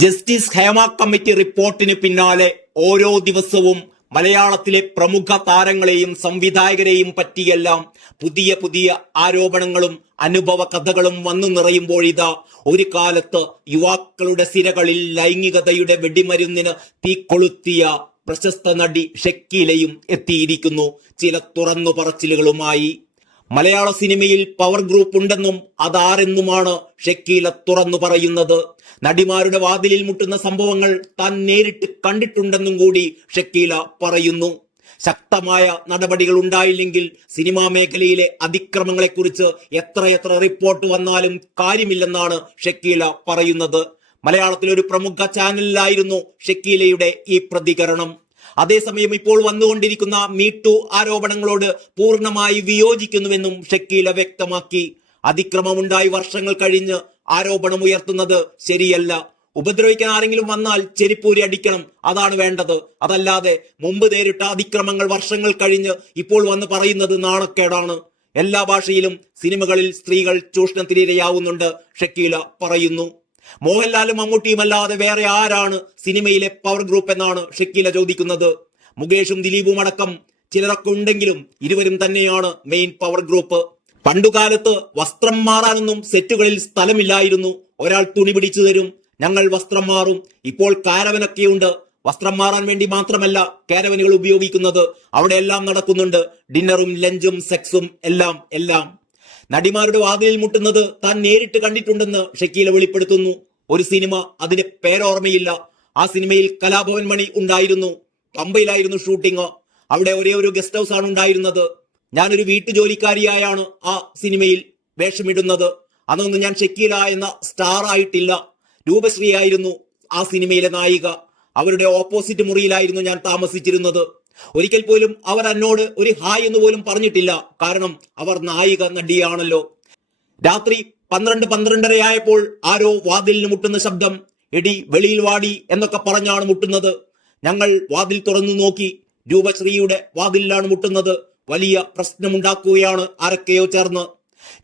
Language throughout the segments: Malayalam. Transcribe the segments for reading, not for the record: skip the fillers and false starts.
ജസ്റ്റിസ് ഹേമ കമ്മിറ്റി റിപ്പോർട്ടിന് പിന്നാലെ ഓരോ ദിവസവും മലയാളത്തിലെ പ്രമുഖ താരങ്ങളെയും സംവിധായകരെയും പറ്റിയെല്ലാം പുതിയ പുതിയ ആരോപണങ്ങളും അനുഭവ കഥകളും വന്നു നിറയുമ്പോഴിതാ ഒരു കാലത്ത് യുവാക്കളുടെ സിരകളിൽ ലൈംഗികതയുടെ വെടിമരുന്നിന് തീക്കൊളുത്തിയ പ്രശസ്ത നടി ഷക്കീലയും എത്തിയിരിക്കുന്നു ചില തുറന്നു പറച്ചിലുകളുമായി. മലയാള സിനിമയിൽ പവർ ഗ്രൂപ്പ് ഉണ്ടെന്നും അതാരെന്നുമാണ് ഷക്കീല തുറന്നു പറയുന്നത്. നടിമാരുടെ വാതിലിൽ മുട്ടുന്ന സംഭവങ്ങൾ താൻ നേരിട്ട് കണ്ടിട്ടുണ്ടെന്നും കൂടി ഷക്കീല പറയുന്നു. ശക്തമായ നടപടികൾ ഉണ്ടായില്ലെങ്കിൽ സിനിമാ മേഖലയിലെ അതിക്രമങ്ങളെക്കുറിച്ച് എത്രയെത്ര റിപ്പോർട്ട് വന്നാലും കാര്യമില്ലെന്നാണ് ഷക്കീല പറയുന്നത്. മലയാളത്തിലെ ഒരു പ്രമുഖ ചാനലിലായിരുന്നു ഷക്കീലയുടെ ഈ പ്രതികരണം. അതേസമയം ഇപ്പോൾ വന്നുകൊണ്ടിരിക്കുന്ന മീടു ആരോപണങ്ങളോട് പൂർണ്ണമായി വിയോജിക്കുന്നുവെന്നും ഷക്കീല വ്യക്തമാക്കി. അതിക്രമമുണ്ടായി വർഷങ്ങൾ കഴിഞ്ഞ് ആരോപണം ഉയർത്തുന്നത് ശരിയല്ല. ഉപദ്രവിക്കാൻ ആരെങ്കിലും വന്നാൽ ചെരിപ്പൂരി അടിക്കണം, അതാണ് വേണ്ടത്. അതല്ലാതെ മുമ്പ് നേരിട്ട അതിക്രമങ്ങൾ വർഷങ്ങൾ കഴിഞ്ഞ് ഇപ്പോൾ വന്ന് പറയുന്നത് നാണക്കേടാണ്. എല്ലാ ഭാഷയിലും സിനിമകളിൽ സ്ത്രീകൾ ചൂഷണത്തിനിരയാവുന്നുണ്ട്, ഷക്കീല പറയുന്നു. മോഹൻലാലും മമ്മൂട്ടിയുമല്ലാതെ വേറെ ആരാണ് സിനിമയിലെ പവർ ഗ്രൂപ്പ് എന്നാണ് ഷക്കീല ചോദിക്കുന്നത്. മുകേഷും ദിലീപും അടക്കം ചിലരൊക്കെ ഉണ്ടെങ്കിലും ഇരുവരും തന്നെയാണ് മെയിൻ പവർ ഗ്രൂപ്പ്. പണ്ടുകാലത്ത് വസ്ത്രം മാറാനൊന്നും സെറ്റുകളിൽ സ്ഥലമില്ലായിരുന്നു. ഒരാൾ തുണി പിടിച്ചു തരും, ഞങ്ങൾ വസ്ത്രം മാറും. ഇപ്പോൾ കാരവനൊക്കെയുണ്ട്. വസ്ത്രം മാറാൻ വേണ്ടി മാത്രമല്ല കാരവനുകൾ ഉപയോഗിക്കുന്നത്. അവിടെ എല്ലാം നടക്കുന്നുണ്ട്, ഡിന്നറും ലഞ്ചും സെക്സും എല്ലാം. നടിമാരുടെ വാതിലിൽ മുട്ടുന്നത് താൻ നേരിട്ട് കണ്ടിട്ടുണ്ടെന്ന് ഷക്കീല വെളിപ്പെടുത്തുന്നു. ഒരു സിനിമ, അതിന്റെ പേരോർമ്മയില്ല. ആ സിനിമയിൽ കലാഭവൻ മണി ഉണ്ടായിരുന്നു. പമ്പയിലായിരുന്നു ഷൂട്ടിങ്. അവിടെ ഒരേ ഒരു ഗസ്റ്റ് ഹൗസ് ആണ് ഉണ്ടായിരുന്നത്. ഞാനൊരു വീട്ടുജോലിക്കാരിയായാണ് ആ സിനിമയിൽ വേഷമിടുന്നത്. അതൊന്നും ഞാൻ ഷക്കീല എന്ന സ്റ്റാർ ആയിട്ടില്ല. രൂപശ്രീ ആയിരുന്നു ആ സിനിമയിലെ നായിക. അവരുടെ ഓപ്പോസിറ്റ് മുറിയിലായിരുന്നു ഞാൻ താമസിച്ചിരുന്നത്. ഒരിക്കൽ പോലും അവർ എന്നോട് ഒരു ഹായ് എന്ന് പോലും പറഞ്ഞിട്ടില്ല. കാരണം അവർ നായിക നടിയാണല്ലോ. രാത്രി 12-12:30 ആരോ വാതിലിന് മുട്ടുന്ന ശബ്ദം. എടി വെളിയിൽ വാടി എന്നൊക്കെ പറഞ്ഞാണ് മുട്ടുന്നത്. ഞങ്ങൾ വാതിൽ തുറന്നു നോക്കി. രൂപശ്രീയുടെ വാതിലിലാണ് മുട്ടുന്നത്. വലിയ പ്രശ്നമുണ്ടാക്കുകയാണ് ആരൊക്കെയോ ചേർന്ന്.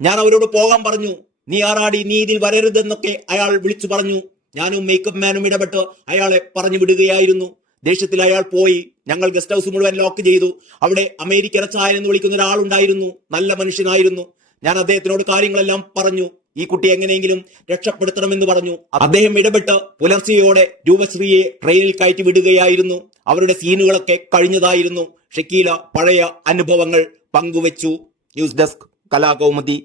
ഞാൻ അവരോട് പോകാൻ പറഞ്ഞു. നീ ആറാടി, നീ ഇതിൽ വരരുതെന്നൊക്കെ അയാൾ വിളിച്ചു പറഞ്ഞു. ഞാനും മേക്കപ്പ് മാനും ഇടപെട്ട് അയാളെ പറഞ്ഞു വിടുകയായിരുന്നു. ദേഷ്യത്തിൽ അയാൾ പോയി. ഞങ്ങൾ ഗസ്റ്റ് ഹൗസ് മുഴുവൻ ലോക്ക് ചെയ്തു. അവിടെ അമേരിക്കൻ ചായൻ എന്ന് വിളിക്കുന്ന ഒരാളുണ്ടായിരുന്നു. നല്ല മനുഷ്യനായിരുന്നു. ഞാൻ അദ്ദേഹത്തിനോട് കാര്യങ്ങളെല്ലാം പറഞ്ഞു. ഈ കുട്ടി എങ്ങനെയെങ്കിലും രക്ഷപ്പെടുത്തണമെന്ന് പറഞ്ഞു. അദ്ദേഹം ഇടപെട്ട് പുലർച്ചെയോടെ രൂപശ്രീയെ ട്രെയിനിൽ കയറ്റി വിടുകയായിരുന്നു. അവരുടെ സീനുകളൊക്കെ കഴിഞ്ഞതായിരുന്നു. ഷക്കീല പഴയ അനുഭവങ്ങൾ പങ്കുവച്ചു. News desk, Kalakaumudi.